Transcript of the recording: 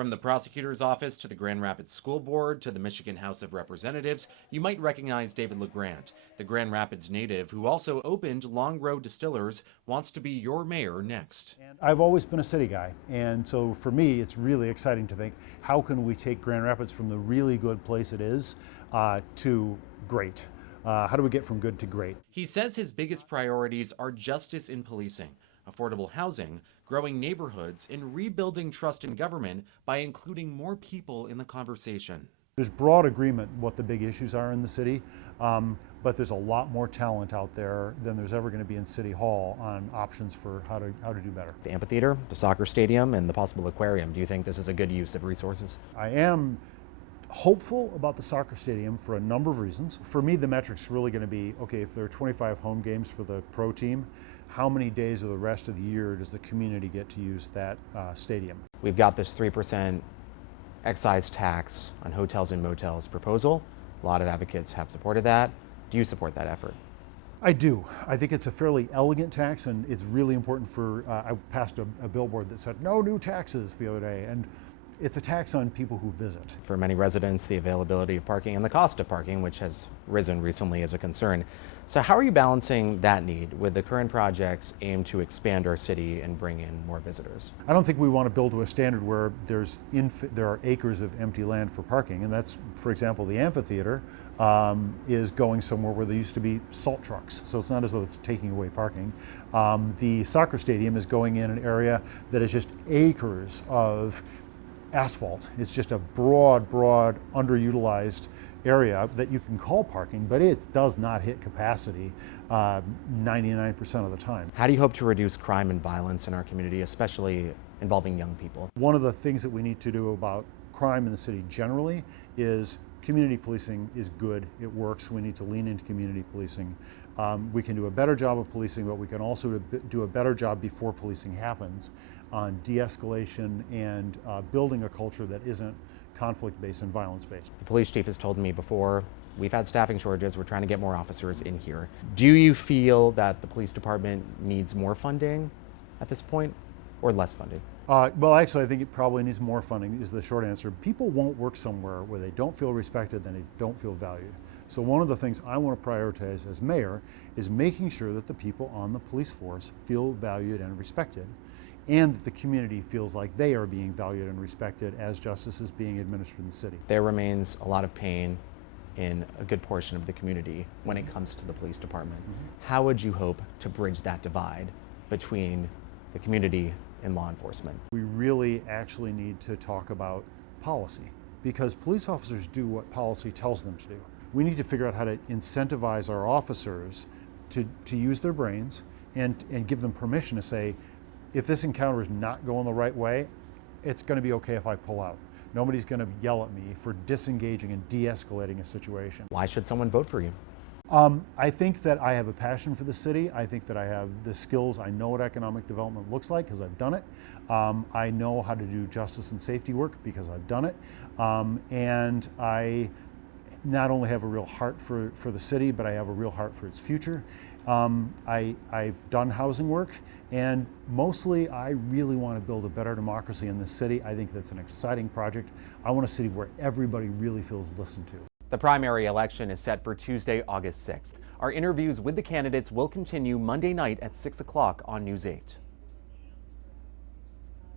From the prosecutor's office to the Grand Rapids School Board to the Michigan House of Representatives, you might recognize David LaGrand. The Grand Rapids native, who also opened Long Row Distillers, wants to be your mayor next. I've always been a city guy, and so for me it's really exciting to think, how can we take Grand Rapids from the really good place it is to great? How do we get from good to great? He says his biggest priorities are justice in policing, affordable housing, growing neighborhoods, and rebuilding trust in government by including more people in the conversation. There's broad agreement what the big issues are in the city, but there's a lot more talent out there than there's ever going to be in City Hall on options for how to do better. The amphitheater, the soccer stadium, and the possible aquarium. Do you think this is a good use of resources? I am hopeful about the soccer stadium for a number of reasons. For me, the metric's really going to be, okay, if there are 25 home games for the pro team, how many days of the rest of the year does the community get to use that stadium? We've got this 3% excise tax on hotels and motels proposal. A lot of advocates have supported that. Do you support that effort? I do. I think it's a fairly elegant tax, and it's really important for, I passed a billboard that said, no new taxes the other day, and it's a tax on people who visit. For many residents, the availability of parking and the cost of parking, which has risen recently, is a concern. So how are you balancing that need with the current projects aimed to expand our city and bring in more visitors? I don't think we want to build to a standard where there are acres of empty land for parking, and that's, for example, the amphitheater is going somewhere where there used to be salt trucks, so it's not as though it's taking away parking. The soccer stadium is going in an area that is just acres of asphalt. It's just a broad, underutilized area that you can call parking, but it does not hit capacity 99% of the time. How do you hope to reduce crime and violence in our community, especially involving young people? One of the things that we need to do about crime in the city generally is community policing is good, it works. We need to lean into community policing. We can do a better job of policing, but we can also do a better job before policing happens on de-escalation and building a culture that isn't conflict-based and violence-based. The police chief has told me before, we've had staffing shortages, we're trying to get more officers in here. Do you feel that the police department needs more funding at this point, or less funding? Well, actually, I think it probably needs more funding is the short answer. People won't work somewhere where they don't feel respected, then they don't feel valued. So one of the things I want to prioritize as mayor is making sure that the people on the police force feel valued and respected, and that the community feels like they are being valued and respected as justice is being administered in the city. There remains a lot of pain in a good portion of the community when it comes to the police department. How would you hope to bridge that divide between the community and law enforcement? We really actually need to talk about policy, because police officers do what policy tells them to do. We need to figure out how to incentivize our officers to use their brains and give them permission to say, if this encounter is not going the right way, it's going to be okay if I pull out. Nobody's going to yell at me for disengaging and de-escalating a situation. Why should someone vote for you? I think that I have a passion for the city. I think that I have the skills. I know what economic development looks like because I've done it. I know how to do justice and safety work because I've done it. And I not only have a real heart for the city, but I have a real heart for its future. I've done housing work, and mostly I really want to build a better democracy in this city. I think that's an exciting project. I want a city where everybody really feels listened to. The primary election is set for Tuesday, August 6th. Our interviews with the candidates will continue Monday night at 6 o'clock on News 8.